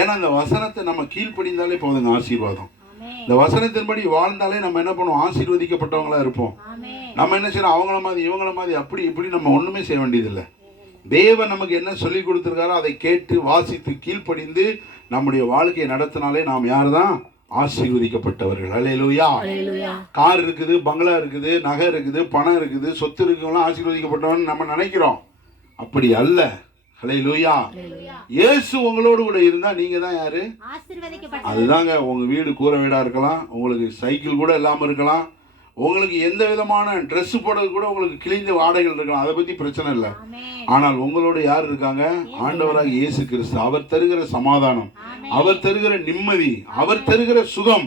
ஏன்னா இந்த வசனத்தை நம்ம கீழ்ப்படிந்தாலே போதுங்க ஆசீர்வாதம். இந்த வசனத்தின்படி வாழ்ந்தாலே நம்ம என்ன பண்ணுவோம்? ஆசீர்வதிக்கப்பட்டவங்களா இருப்போம். நம்ம என்ன செய்யறோம் அவங்கள மாதிரி இவங்கள மாதிரி அப்படி இப்படி நம்ம ஒண்ணுமே செய்ய வேண்டியதில்லை. தேவன் நமக்கு என்ன சொல்லி கொடுத்துருக்காரோ அதை கேட்டு வாசித்து கீழ்ப்படிந்து நம்முடைய வாழ்க்கையை நடத்தினாலே நாம் யார் தான் ஆசீர்வதிக்கப்பட்டவர்கள் அல்லேலூயா கார் இருக்குது பங்களா இருக்குது நகை இருக்குது பணம் இருக்குது சொத்து இருக்குலாம் ஆசீர்வதிக்கப்பட்டவன் நம்ம நினைக்கிறோம். அப்படி அல்ல. ஹalleluya. இயேசு உங்களோடு கூட இருந்தா நீங்க தான் யாரு? அதுதாங்க உங்க வீடு கூரை வீடா இருக்கலாம் உங்களுக்கு சைக்கிள் கூட இல்லாம இருக்கலாம் உங்களுக்கு எந்த விதமான Dress போடுறது கூட உங்களுக்கு கிழிந்த ஆடைகள் இருக்கலாம் அதை பத்தி பிரச்சனை இல்லை. ஆனால் உங்களோட யார் இருக்காங்க? ஆண்டவராக இயேசு கிறிஸ்து. அவர் தருகிற சமாதானம் அவர் தருகிற நிம்மதி அவர் தருகிற சுகம்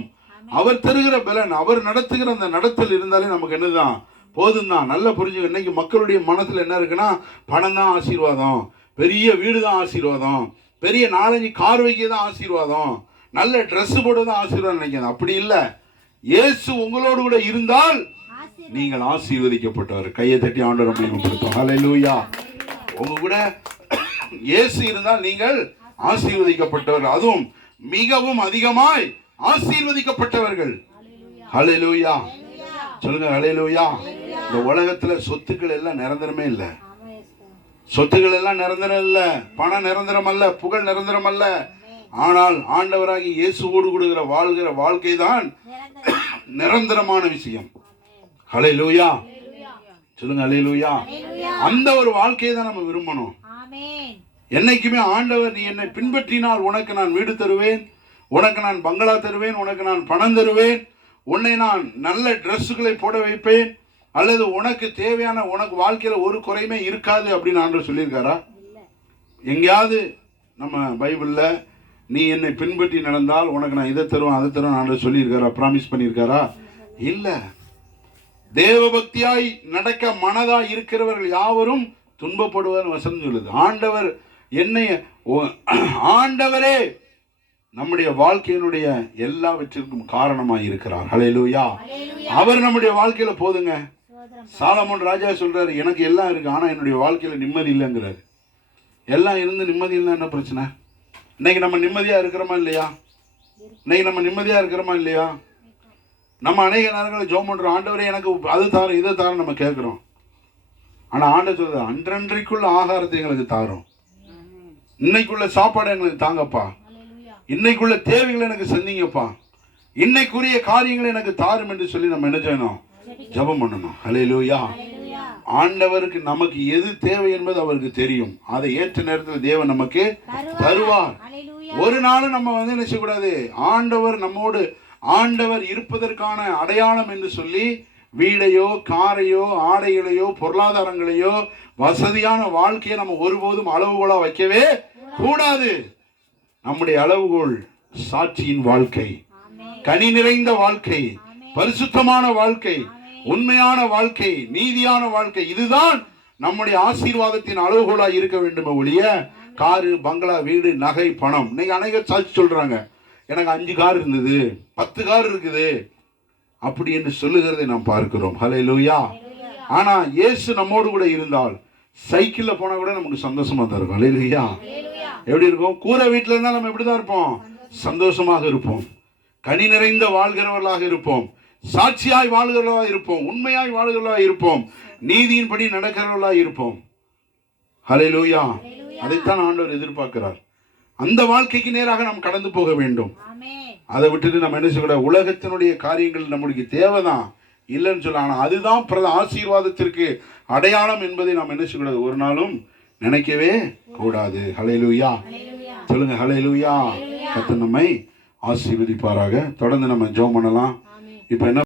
அவர் தருகிற பலன் அவர் நடத்துகிற அந்த நடத்தல் இருந்தாலே நமக்கு என்னதான்? போதும் தான் நல்லா புரிஞ்சுக்க இன்னைக்கு மக்களுடைய மனசுல என்ன இருக்குன்னா பணம் தான் ஆசீர்வாதம். பெரிய வீடு தான் ஆசீர்வாதம். பெரிய நாலஞ்சு கார் வைக்க தான் ஆசீர்வாதம். நல்ல Dress போட தான் ஆசீர்வாதம் நினைக்கிறது அப்படி இல்லை. இயேசு உங்களோடு கூட இருந்தால் நீங்கள் ஆசீர்வதிக்கப்பட்டவர். கையை தட்டி ஆண்டவர் மகிமைப்படுத்தும் ஹalleluya உங்க கூட இயேசு இருந்தால் நீங்கள் ஆசீர்வதிக்கப்பட்டவர்கள் அதுவும் மிகவும் அதிகமாய் ஆசீர்வதிக்கப்பட்டவர்கள். ஹalleluya சொல்லுங்க ஹalleluya இந்த உலகத்துல சொத்துக்கள் எல்லாம் நிரந்தரமே இல்ல. சொத்துக்கள் எல்லாம் நிரந்தரம் இல்ல பணம் நிரந்தரம் அல்ல புகழ் நிரந்தரம் அல்ல ஆனால் ஆண்டவராகி இயேசுவோடு கொடுக்கிற வாழ்கிற வாழ்க்கை தான் நிரந்தரம் நிரந்தரமான விஷயம். ஹalleluya. சொல்லுங்க ஹalleluya. அந்த ஒரு வாழ்க்கையை தான் நம்ம விரும்பணும். என்னைக்குமே ஆண்டவர் நீ என்னை பின்பற்றினால் உனக்கு நான் வீடு தருவேன் உனக்கு நான் பங்களா தருவேன் உனக்கு நான் பணம் தருவேன் உன்னை நான் நல்ல ட்ரெஸ்ஸுகளை போட வைப்பேன் அல்லது உனக்கு தேவையான உனக்கு வாழ்க்கையில ஒரு குறையுமே இருக்காது அப்படின்னு ஆண்டவர் சொல்லியிருக்காரா? எங்கேயாவது நம்ம பைபிள்ல நீ என்னை பின்பற்றி நடந்தால் உனக்கு நான் இதை தருவேன் அதை தருவேன் ஆண்டவர் சொல்லியிருக்காரா? ப்ராமிஸ் பண்ணியிருக்காரா? இல்ல. தேவபக்தியாய் நடக்க மனதாய் இருக்கிறவர்கள் யாவரும் துன்பப்படுவார் வசனம் சொல்லுது. ஆண்டவர் என்னை ஆண்டவரே நம்முடைய வாழ்க்கையினுடைய எல்லாவற்றிற்கும் காரணமாய் இருக்கிறார் ஹalleluya அவர் நம்முடைய வாழ்க்கையில போதுங்க. சாலமோன் ராஜா சொல்கிறாரு எனக்கு எல்லாம் இருக்குது ஆனால் என்னுடைய வாழ்க்கையில் நிம்மதி இல்லைங்கிறாரு. எல்லாம் இருந்து நிம்மதி இல்லை என்ன பிரச்சனை? இன்னைக்கு நம்ம நிம்மதியாக இருக்கிறோமா இல்லையா? இன்னைக்கு நம்ம நிம்மதியாக இருக்கிறோமா இல்லையா? நம்ம அநேக நேரங்களில் ஜோம் பண்ணுறோம் ஆண்டவரே எனக்கு அது தாரும் இதை தாரும் நம்ம கேட்குறோம். ஆனால் ஆண்டை சொல்றது அன்றன்றைக்குள்ள ஆகாரத்தை எங்களுக்கு தாரும். இன்னைக்குள்ள சாப்பாடு எங்களுக்கு தாங்கப்பா. இன்னைக்குள்ள தேவைகளை எனக்கு செந்திங்கப்பா இன்னைக்குரிய காரியங்களை எனக்கு தாரும் என்று சொல்லி நம்ம என்ன செய்யணும்? ஜெபம் பண்ணணும். ஹalleluya. ஆண்டவருக்கு நமக்கு எது தேவை என்பது அவருக்கு தெரியும். அதை ஏற்ற நேரத்தில் தேவன் நமக்கு தருவார். ஒரு நாளும் நம்ம வந்து என்ன செய்யக்கூடாது? ஆண்டவர் நம்மோடு ஆண்டவர் இருப்பதற்கான அடையாளம் என்று சொல்லி வீடையோ காரையோ ஆடைகளையோ பொருளாதாரங்களையோ வசதியான வாழ்க்கையை நம்ம ஒருபோதும் அளவுகோலா வைக்கவே கூடாது. நம்முடைய அளவுகோல் சாட்சியின் வாழ்க்கை. கனி நிறைந்த வாழ்க்கை. பரிசுத்தமான வாழ்க்கை. உண்மையான வாழ்க்கை நீதியான வாழ்க்கை இதுதான் நம்முடைய ஆசீர்வாதத்தின் அளவுகோலா இருக்க வேண்டும் ஒழிய காரு பங்களா வீடு நகை பணம். இன்னைக்கு அநேகர் சாட்சி சொல்றாங்க. எனக்கு அஞ்சு கார் இருந்தது பத்து கார் இருக்குது. அப்படி என்று சொல்லுகிறதை நாம் பார்க்கிறோம். ஹலே லூயா ஆனா இயேசு நம்மோடு கூட இருந்தால் சைக்கிளில் போனா கூட நமக்கு சந்தோஷமா தான் இருக்கும். ஹலே லூயா எப்படி இருக்கும்? கூரை வீட்டில் இருந்தால் நம்ம எப்படி தான் இருப்போம்? சந்தோஷமாக இருப்போம். கனி நிறைந்த வாழ்கிறவர்களாக இருப்போம். சாட்சியாய் வாழ்கிறவர்களாக இருப்போம். உண்மையாய் வாழ்கிறவர்களாக இருப்போம். நீதியின்படி நடக்கிறவர்களாக இருப்போம். ஹலே லூயா அதைத்தான் ஆண்டவர் எதிர்பார்க்கிறார். அந்த வாழ்க்கைக்கு நேராக நாம் கடந்து போக வேண்டும். அதை விட்டுட்டு நம்ம என்ன செய்யக்கூடாது? உலகத்தினுடைய காரியங்கள் நம்மளுக்கு தேவைதான். இல்லைன்னு சொல்ல ஆனால் அதுதான் பிரத ஆசீர்வாதத்திற்கு அடையாளம் என்பதை நாம் என்ன செய்யக்கூடாது? ஒரு நாளும் நினைக்கவே கூடாது. ஹalleluya. ஹalleluya. சொல்லுங்க ஹalleluya. கர்த்தர் நம்மை ஆசீர்வதிப்பாராக. தொடர்ந்து நம்ம ஜெபம் பண்ணலாம். இப்போ என்ன